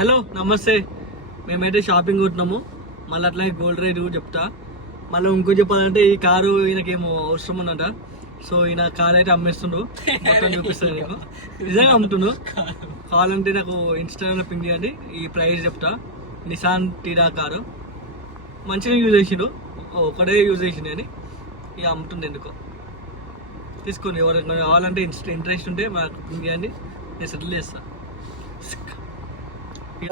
Hello నమస్తే. మేమైతే shopping కొట్టినాము. మళ్ళీ అట్లాగే గోల్డ్ రేట్ కూడా చెప్తా. మళ్ళీ ఇంకో చెప్పాలంటే ఈ కారు ఈయనకేమో అవసరం ఉందంట. సో ఈయన కార్ అయితే అమ్మేస్తుండు. మొత్తం చూపిస్తాను నీకు. నిజంగా అమ్ముతుండు. కావాలంటే నాకు ఇన్స్టాగ్రామ్లో పింక్ చేయండి. ఈ ప్రైస్ చెప్తా. నిసాన్ టీరా కారు మంచిగా యూజ్ చేసిండు. ఒకటే యూజ్ చేసిండు అని ఇక అమ్ముతుంది. ఎందుకో తీసుకోండి. ఎవరైనా కావాలంటే ఇంట్రెస్ట్ ఉంటే మాకు పింక్ చేయండి. నేను సెటిల్ చేస్తాను.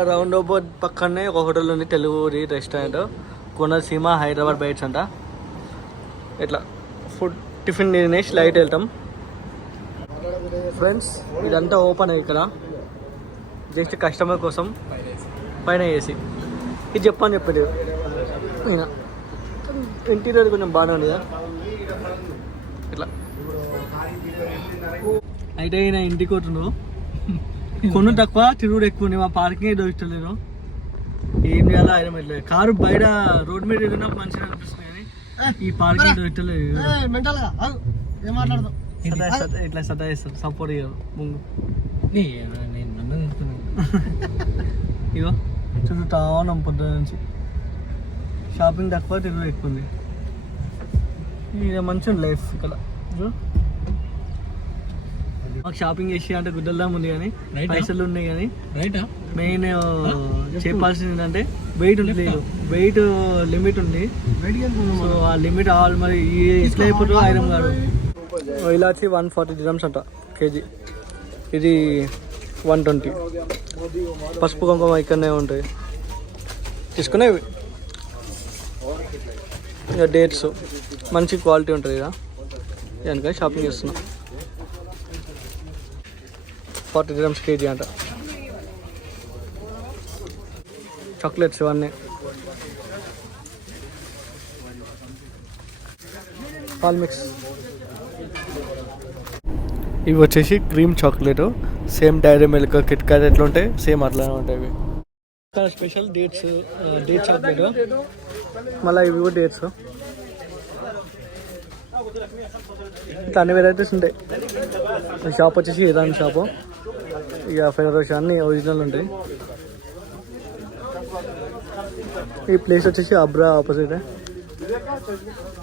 రౌండ్ అబౌట్ పక్కనే ఒక హోటల్ ఉంది, తెలుగుది రెస్టారెంట్, కోనసీమ హైదరాబాద్ బైట్స్ అంట. ఇట్లా ఫుడ్ టిఫిన్ తినేసి లైట్ వెళ్తాం ఫ్రెండ్స్. ఇదంతా ఓపెన్ ఇక్కడ జస్ట్ కస్టమర్ కోసం పైన వేసి ఇది చెప్పని చెప్పాడు ఈయన. ఇంటీరియర్ కొంచెం బాగానే ఉంది కదా. ఇట్లా అయితే ఈయన ఇంటికి కొట్టుండు. కొను తక్కువ తిరుగుడు ఎక్కువ. మా పార్కింగ్ దొరుకుతలేదు. ఏం చేయాలో ఆయన పెట్టలేదు. కారు బయట రోడ్ మీద వెళ్ళినప్పుడు మంచిగా అనిపిస్తుంది కానీ ఈ పార్కింగ్ దొరుకుతలేదు. ఇట్లా సతాయిస్తారు. సపోర్ట్ ఇవ్వరు ముందు. ఇగో చుట్టూ ఉన్నాం పొద్దున నుంచి. షాపింగ్ తక్కువ తిరుగుడు ఎక్కువ ఉంది. ఇది మంచిగా లైఫ్ ఇక్కడ. మాకు షాపింగ్ చేసి అంటే గుడ్డల్లా ఉంది కానీ పైసలు ఉన్నాయి కానీ మెయిన్ చెప్పాల్సింది ఏంటంటే వెయిట్ లేదు. వెయిట్ లిమిట్ ఉంది. సో ఆ లిమిట్ ఆల్ మరి ఇట్లా అయిపోతుంది. ఐరన్ కాదు. ఇలాచి 140 dirhams అంట కేజీ. ఇది 120. పసుపు కుంకుమ ఇక్కడనే ఉంటాయి. తీసుకునేవి ఇక డేట్స్ మంచి క్వాలిటీ ఉంటుంది ఇక. దానికని షాపింగ్ చేస్తున్నాం. 40 dirhams కేజీ అంట. చాక్లెట్స్ ఇవన్నీ. పాల్ మిక్స్. ఇవి వచ్చేసి cream chocolate. Same Dairy Milk KitKat ఎట్లా ఉంటాయి సేమ్ అట్లానే ఉంటాయి ఇవి. Special dates date chocolate. మళ్ళీ ఇవి కూడా డేట్స్. ఇట్లా అన్ని వెరైటీస్ ఉంటాయి. షాప్ వచ్చేసి ఇరాన్ షాపు. ఇక ఫెరోష్ అన్ని ఒరిజినల్ ఉంటాయి. ఈ ప్లేస్ వచ్చేసి అబ్రా ఆపోజిట్.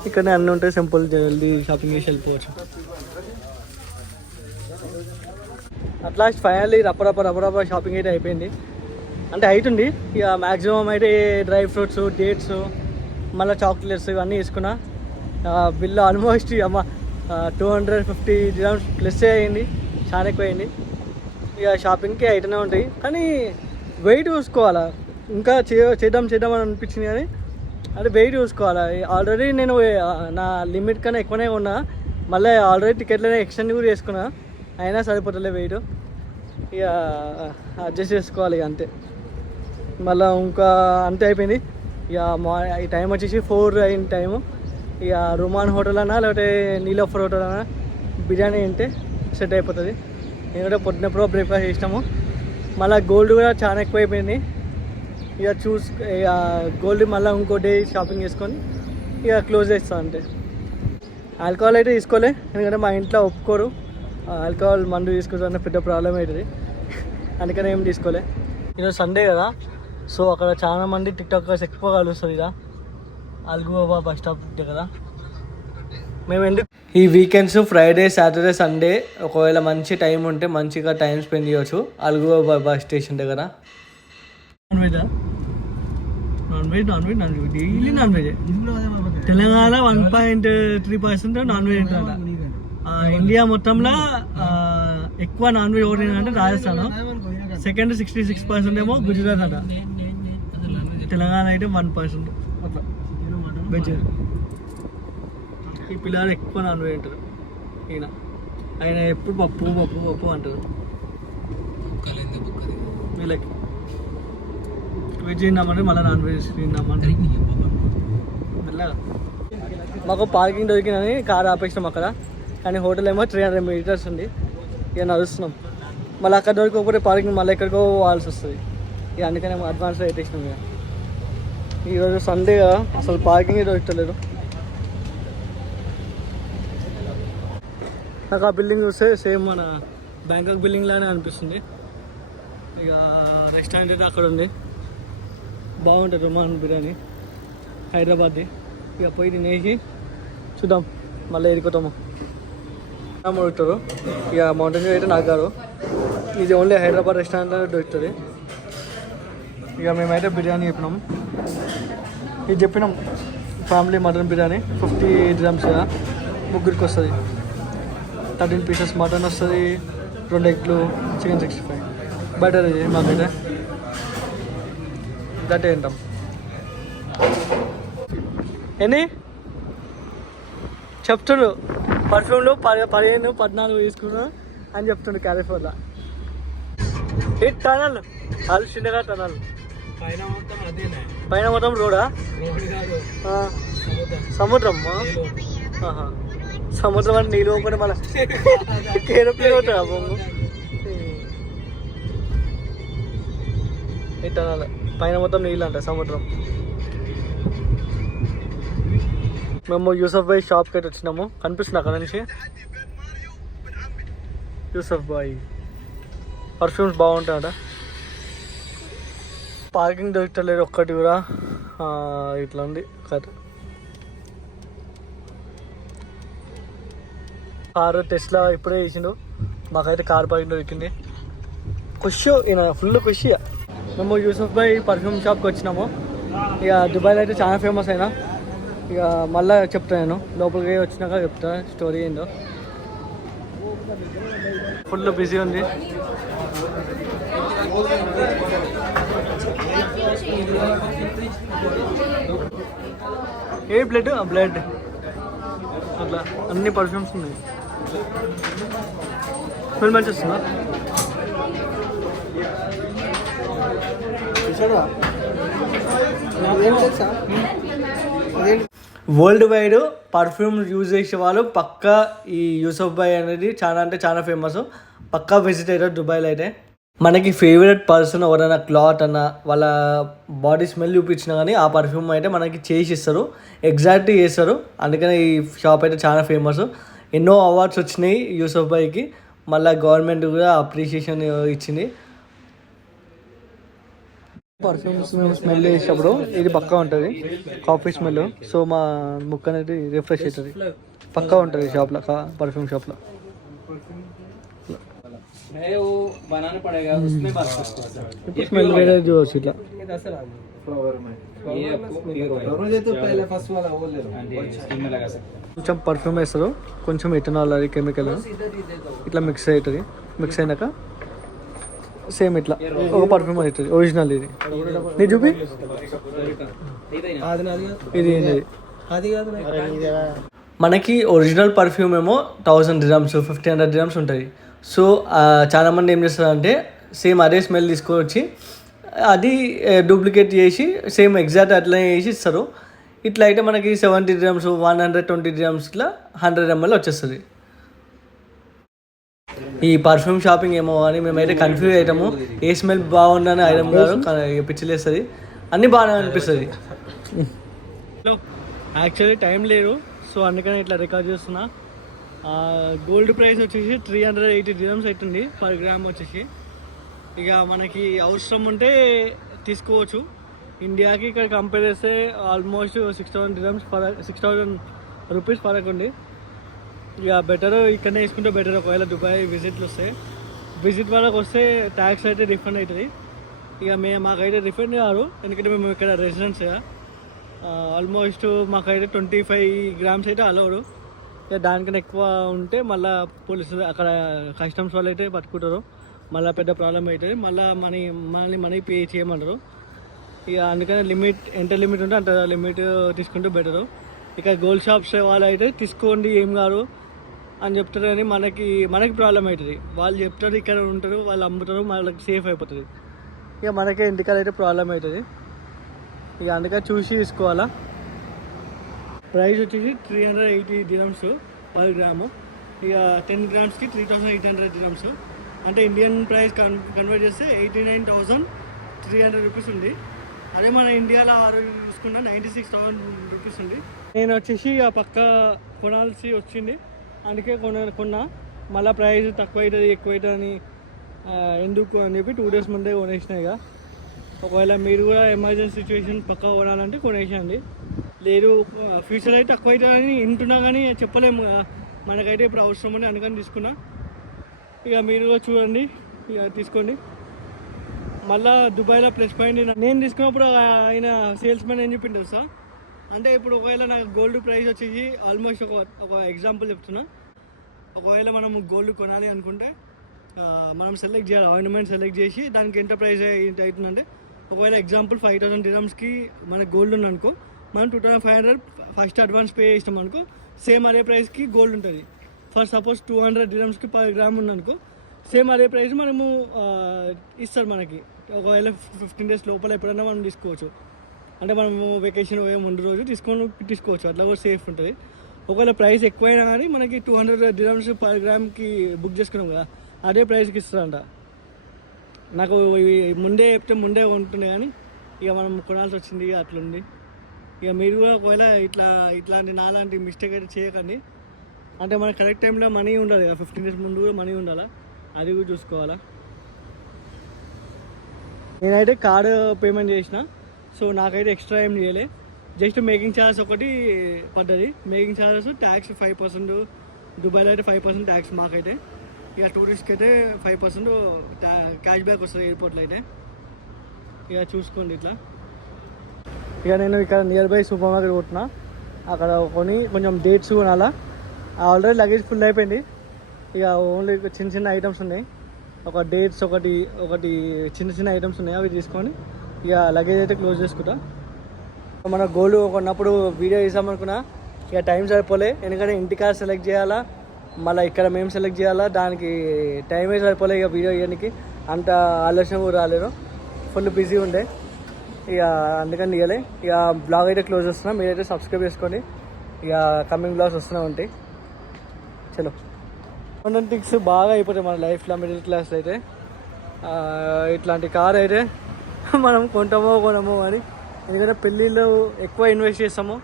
ఇక్కడనే అన్నీ ఉంటాయి. సింపుల్ జల్దీ షాపింగ్ చేసి వెళ్ళిపోవచ్చు. అట్లా ఫైనల్లీ రప్ప షాపింగ్ అయితే అయిపోయింది. అంటే అవుతుంది ఇక. మ్యాక్సిమం అయితే డ్రై ఫ్రూట్స్, డేట్స్, మళ్ళీ చాక్లెట్స్ ఇవన్నీ తీసుకున్నా. బిల్లు ఆల్మోస్ట్ అమ్మ 250 dirhams ప్లస్ అయ్యింది. చాలా ఎక్కువ అయింది. ఇక షాపింగ్కి అయితేనే ఉంటాయి కానీ వెయిట్ చూసుకోవాలా. ఇంకా చేద్దాం అని అనిపించింది కానీ అది వెయిట్ చూసుకోవాలా. ఆల్రెడీ నేను నా లిమిట్ కన్నా ఎక్కువనే ఉన్నా. మళ్ళీ ఆల్రెడీ టికెట్లనే ఎక్స్టెండ్ కూడా చేసుకున్నా. అయినా సరిపోతలే వెయిట్. ఇక అడ్జస్ట్ చేసుకోవాలి ఇక అంతే. మళ్ళీ ఇంకా అంతే అయిపోయింది. ఇక ఈ టైం వచ్చేసి 4 అయిన టైము. ఇక రుమాన్ హోటల్ అన్నా లేకపోతే నీలోఫర్ హోటల్ అన్నా బిర్యానీ తింటే సెట్ అయిపోతుంది. నేను కూడా పొద్దునప్పుడు బ్రేక్ఫాస్ట్ చేసినాము. మళ్ళీ గోల్డ్ కూడా చాలా ఎక్కువ అయిపోయింది. ఇక ఇక గోల్డ్ మళ్ళీ ఇంకో డే షాపింగ్ చేసుకొని ఇక క్లోజ్ చేస్తాను అంతే. ఆల్కహాల్ అయితే తీసుకోలే, ఎందుకంటే మా ఇంట్లో ఒప్పుకోరు. ఆల్కహాల్ మందు తీసుకుంటే పెద్ద ప్రాబ్లం అవుతుంది. అందుకని ఏం తీసుకోలే. ఈరోజు సండే కదా. సో అక్కడ చాలా మంది టిక్టాకర్స్ ఎక్కువ కలుస్తుంది ఇక అల్గుబాబా బస్ స్టాప్ కదా. మేము ఎందుకు ఈ వీకెండ్స్ ఫ్రైడే, సాటర్డే, సండే ఒకవేళ మంచి టైం ఉంటే మంచిగా టైం స్పెండ్ చేయవచ్చు అల్గుబాబా బస్ స్టేషన్ దగ్గర. Non veg daily non veg. Telangana 1.3% non veg ఉంటుందంట. ఇండియా మొత్తంలో ఎక్కువ నాన్ వెజ్ ఓటర్ అంటే రాజస్థాన్. సెకండ్ 66% ఏమో గుజరాత్ అంట. తెలంగాణ అయితే 1% అట్లా వెజ్. ఈ పిల్లలు ఎక్కువ నాన్ వెజ్ అంటారు. ఆయన ఎప్పుడు పప్పు అంటారు. వీళ్ళకి వెజ్ తిన్నామంటే మళ్ళీ నాన్ వెజ్ తిన్నామంటే మెల్లగా. మాకు పార్కింగ్ దొరికిందని కార్ ఆపేసినాం అక్కడ. కానీ హోటల్ ఏమో 300 meters ఉంది. ఇక నడుస్తున్నాం. మళ్ళీ అక్కడ దొరకకపోతే పార్కింగ్ మళ్ళీ ఎక్కడికో పోవాల్సి వస్తుంది. ఇక అందుకనే అడ్వాన్స్ పెట్టేసినాం. ఇక ఈరోజు సండే కదా, అసలు పార్కింగ్ దొరకలేదు. నాకు ఆ బిల్డింగ్ చూస్తే సేమ్ మన బ్యాంకాక్ బిల్డింగ్ లానే అనిపిస్తుంది. ఇక రెస్టారెంట్ అయితే అక్కడ ఉంది, బాగుంటుంది రుమాన్ బిర్యానీ హైదరాబాద్ది. ఇక పోయి తినేసి చూద్దాం మళ్ళీ ఎదుగుతాము. అడుగుతారు ఇక మౌంటైన్ వ్యూ అయితే నాకు కాదు, ఇది ఓన్లీ హైదరాబాద్ రెస్టారెంట్ దొరుకుతుంది. ఇక మేమైతే బిర్యానీ చెప్పినాం, ఇది చెప్పినాం ఫ్యామిలీ మటన్ బిర్యానీ 50 dirhams ముగ్గురికి వస్తుంది. 13 pieces మటన్ వస్తుంది, 2 ఎగ్లు, చికెన్ 65. బటర్ ఇది మాకైతే గట్టే తింటాం. ఎన్ని చెప్తుండు పర్ఫ్యూమ్లో 15, 14 తీసుకున్నా అని చెప్తుండు క్యాలిఫోర్నియా. ఈ టనల్ అది చిన్నగా టనల్ పైన మొత్తం రోడా, సముద్రం. సముద్రం అంటే నీళ్ళు పోకుండా మళ్ళీ ఏరోప్లేన్ అవుతుందా బొమ్మ. ఈ టనల్ పైన మొత్తం నీళ్ళు అంట, సముద్రం. మేము యూసఫ్ భాయ్ షాప్కి అయితే వచ్చినాము, కనిపిస్తుంది అక్కడ నుంచి. యూసఫ్ భాయ్ పర్ఫ్యూమ్స్ బాగుంటాయట. పార్కింగ్ దొరకలేదు ఒక్కటి కూడా, ఇట్లా ఉంది కథ. కారు టెస్లా ఇప్పుడే చేసిండు, మాకైతే కార్ పార్కింగ్ దొరికింది. ఖుషి ఈయన ఫుల్ ఖుషి. మేము యూసఫ్ భాయ్ పర్ఫ్యూమ్ షాప్కి వచ్చినాము. ఇక దుబాయ్లో అయితే చాలా ఫేమస్ అయినా, ఇక మళ్ళీ చెప్తాను నేను లోపలికి వచ్చినాక చెప్తా స్టోరీ ఏందో. ఫుల్ బిజీ ఉంది. ఏ బ్లడ్ బ్లడ్ అట్లా అన్ని పర్ఫ్యూమ్స్ ఉన్నాయి. ఫుల్ మంచి వస్తుందా? వరల్డ్ వైడ్ పర్ఫ్యూమ్ యూజ్ చేసే వాళ్ళు పక్కా ఈ యూసఫ్ భాయ్ అనేది చాలా అంటే చాలా ఫేమస్, పక్కా విజిట్ అయ్యారు దుబాయ్లో అయితే. మనకి ఫేవరెట్ పర్సన్ ఎవరైనా క్లాత్ అన్న వాళ్ళ బాడీ స్మెల్ చూపించినా కానీ ఆ పర్ఫ్యూమ్ అయితే మనకి చేసి ఇస్తారు, ఎగ్జాక్ట్గా చేస్తారు. అందుకని ఈ షాప్ అయితే చాలా ఫేమస్. ఎన్నో అవార్డ్స్ వచ్చినాయి యూసఫ్ భాయ్కి, మళ్ళీ గవర్నమెంట్ కూడా అప్రిషియేషన్ ఇచ్చింది. పర్ఫ్యూమ్స్ మేము స్మెల్ చేసేటప్పుడు ఇది పక్కా ఉంటుంది, కాఫీ స్మెల్. సో మా ముక్క అనేది రిఫ్రెష్ అవుతుంది, పక్కా ఉంటుంది షాప్లో, పర్ఫ్యూమ్ షాప్లో. ఇప్పుడు స్మెల్ వేరే చూడవచ్చు ఇట్లా. కొంచెం పర్ఫ్యూమ్ వేస్తారు, కొంచెం ఎథనాల్ అది కెమికల్ ఇట్లా మిక్స్ అవుతుంది. మిక్స్ అయినాక సేమ్ ఇట్లా ఒక పర్ఫ్యూమ్ అవుతుంది ఒరిజినల్. ఇది నీ చూపి, ఇది మనకి ఒరిజినల్ పర్ఫ్యూమ్ ఏమో 1000 dirhams 1500 dirhams ఉంటుంది. సో చాలామంది ఏం చేస్తారంటే సేమ్ అదే స్మెల్ తీసుకొచ్చి అది డూప్లికేట్ చేసి సేమ్ ఎగ్జాక్ట్ అట్లనే చేసి ఇస్తారు. ఇట్లా అయితే మనకి 70 dirhams 120 dirhams ఇట్లా 100 ml వచ్చేస్తుంది. ఈ పర్ఫ్యూమ్ షాపింగ్ ఏమో అని మేమైతే కన్ఫ్యూజ్ అవుతాము, ఏ స్మెల్ బాగుందని ఐటమ్ కాదు, పిచ్చిలేస్తుంది, అన్నీ బాగానే అనిపిస్తుంది. యాక్చువల్లీ టైం లేదు, సో అందుకని ఇట్లా రికార్డ్ చేస్తున్నా. గోల్డ్ ప్రైస్ వచ్చేసి 380 dirhams అవుతుంది పర్ గ్రామ్ వచ్చేసి. ఇక మనకి అవసరం ఉంటే తీసుకోవచ్చు. ఇండియాకి ఇక్కడ కంపేర్ చేస్తే ఆల్మోస్ట్ 6000 dirhams 6000 రూపీస్ ఫరక్ ఉంది. ఇక బెటర్ ఇక్కడనే తీసుకుంటే బెటర్. ఒకవేళ దుబాయ్ విజిట్లు వస్తే, విజిట్ వాళ్ళకి వస్తే ట్యాక్స్ అయితే రిఫండ్ అవుతుంది. ఇక మాకైతే రిఫండ్ కాదు, ఎందుకంటే మేము ఇక్కడ రెసిడెంట్స్. ఆల్మోస్ట్ మాకైతే 25 grams అయితే అలౌడ్. ఇక దానికన్నా ఎక్కువ ఉంటే మళ్ళీ పోలీసులు అక్కడ కస్టమ్స్ వాళ్ళు అయితే పట్టుకుంటారు, మళ్ళీ పెద్ద ప్రాబ్లం అవుతుంది, మనీ పే చేయమంటారు. ఇక అందుకని లిమిట్ ఎంత లిమిట్ ఉంటే అంత లిమిట్ తీసుకుంటే బెటరు. ఇక గోల్డ్ షాప్స్ వాళ్ళు అయితే తీసుకోండి ఏం కాదు అని చెప్తారు, కానీ మనకి ప్రాబ్లం అవుతుంది. వాళ్ళు చెప్తారు ఇక్కడ ఉంటారు, వాళ్ళు అమ్ముతారు, వాళ్ళకి సేఫ్ అయిపోతుంది. ఇక మనకే ఇంటికాడ అయితే ప్రాబ్లం అవుతుంది. ఇక అందుకని చూసి తీసుకోవాలా. ప్రైస్ వచ్చేసి 380 dirhams పర్ గ్రాము. ఇక 10 grams-కి 3800 dirhams. అంటే ఇండియన్ ప్రైస్ కన్వర్ట్ చేస్తే 89,300 రూపీస్ ఉంది. అదే మన ఇండియాలో చూసుకున్న 96,000 రూపీస్ ఉంది. నేను వచ్చేసి ఆ పక్క కొనాల్సి వచ్చింది, అందుకే కొన్నా. మళ్ళీ ప్రైస్ తక్కువ అవుతుంది ఎక్కువ అవుతుంది అని ఎందుకు అని చెప్పి 2 days ముందే కొనేసిన. ఇక ఒకవేళ మీరు కూడా ఎమర్జెన్సీ సిచ్యువేషన్ పక్కా కొనాలంటే కొనేసండి. లేదు ఫ్యూచర్ అయితే తక్కువ అవుతుందని వింటున్నా కానీ చెప్పలేము. మనకైతే ఇప్పుడు అవసరం ఉంది అందుకని తీసుకున్నా. ఇక మీరు కూడా చూడండి, ఇక తీసుకోండి. మళ్ళీ దుబాయ్లో ప్లస్ పాయింట్ నేను తీసుకున్నప్పుడు ఆయన సేల్స్ మ్యాన్ ఏం చెప్పిండు తెలుసా అంటే, ఇప్పుడు ఒకవేళ నాకు గోల్డ్ ప్రైస్ వచ్చేసి ఆల్మోస్ట్ ఒక ఎగ్జాంపుల్ చెప్తున్నా. ఒకవేళ మనం గోల్డ్ కొనాలి అనుకుంటే మనం సెలెక్ట్ చేయాలి, ఆర్నమెంట్ సెలెక్ట్ చేసి దానికి ఎంత ప్రైస్ అవుతుందంటే, ఒకవేళ ఎగ్జాంపుల్ 5,000 dirhamsకి మనకు గోల్డ్ ఉందనుకో, మనం 2,500 ఫస్ట్ అడ్వాన్స్ పే చేసినాం అనుకో, సేమ్ అదే ప్రైస్కి గోల్డ్ ఉంటుంది. ఫర్ సపోజ్ 200 dirhamsకి per gram ఉందనుకో, సేమ్ అదే ప్రైస్ మనము ఇస్తారు మనకి. ఒకవేళ 15 days లోపల ఎప్పుడైనా మనం తీసుకోవచ్చు. అంటే మనము వెకేషన్ పోయే ముందు రోజు తీసుకోవచ్చు. అట్లా కూడా సేఫ్ ఉంటుంది. ఒకవేళ ప్రైస్ ఎక్కువైనా కానీ మనకి 200 dirhams per gramకి బుక్ చేసుకున్నాం కదా, అదే ప్రైస్కి ఇస్తారంట. నాకు ఇవి ముందే చెప్తే ముందే కొంటుండే కానీ ఇక మనం కొనాల్సి వచ్చింది, అట్లుంది. ఇక మీరు కూడా ఒకవేళ ఇట్లాంటి నాలాంటి మిస్టేక్ అయితే చేయకండి. అంటే మనకు కరెక్ట్ టైంలో మనీ ఉండాలి కదా, 15 days ముందు కూడా మనీ ఉండాలా, అది కూడా చూసుకోవాలా. నేనైతే కార్డు పేమెంట్ చేసిన, సో నాకైతే ఎక్స్ట్రా ఏం చేయలే. జస్ట్ మేకింగ్ ఛార్జెస్ ఒకటి పడ్డది. మేకింగ్ ఛార్జెస్ ట్యాక్స్ 5%, దుబాయ్లో అయితే 5% ట్యాక్స్ మాకైతే. ఇక టూరిస్ట్కి అయితే 5% క్యాష్ బ్యాక్ వస్తుంది ఎయిర్పోర్ట్లో అయితే. ఇక చూసుకోండి ఇట్లా. ఇక నేను ఇక్కడ నియర్ బై సూపర్ మార్కెట్ కొట్టిన, అక్కడ కొని కొంచెం డేట్స్ కొనాలా. ఆల్రెడీ లగేజ్ ఫుల్ అయిపోయింది. ఇక ఓన్లీ చిన్న చిన్న ఐటమ్స్ ఉన్నాయి. ఒక డేట్స్ ఒకటి చిన్న ఐటమ్స్ ఉన్నాయి, అవి తీసుకొని ఇక లగేజ్ అయితే క్లోజ్ చేసుకుంటా. మన గోల్డ్ కొన్నప్పుడు వీడియో తీసామనుకున్నా, ఇక టైం సరిపోలే. ఎందుకంటే ఇంటికాడ సెలెక్ట్ చేయాలా, మళ్ళీ ఇక్కడ మేము సెలెక్ట్ చేయాలా, దానికి టైమే సరిపోలే. ఇక వీడియో ఇవ్వడానికి అంత ఆలోచన కూడా రాలేదు, ఫుల్ బిజీ ఉండే. ఇక అందుకని తీయలే. ఇక బ్లాగ్ అయితే క్లోజ్ చేస్తున్నా. మీరైతే సబ్స్క్రైబ్ చేసుకోండి. ఇక కమింగ్ బ్లాగ్స్ వస్తూనే ఉంటాయి. చలో, థింగ్స్ బాగా అయిపోతాయి మన లైఫ్లో. మిడిల్ క్లాస్ అయితే ఇట్లాంటి కార్ అయితే మనం కొనమో అని. ఎందుకంటే పెళ్ళిళ్ళు ఎక్కువ ఇన్వెస్ట్ చేస్తాము,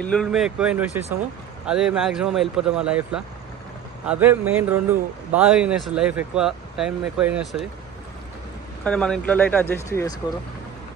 ఇల్లుల మీద ఎక్కువ ఇన్వెస్ట్ చేస్తాము. అదే మ్యాక్సిమం వెళ్ళిపోతాం మా లైఫ్లో. అవే మెయిన్ 2 బాగా తినేస్తుంది లైఫ్, ఎక్కువ టైం ఎక్కువ తినేస్తుంది. కానీ మన ఇంట్లో అయితే అడ్జస్ట్ చేసుకోరు.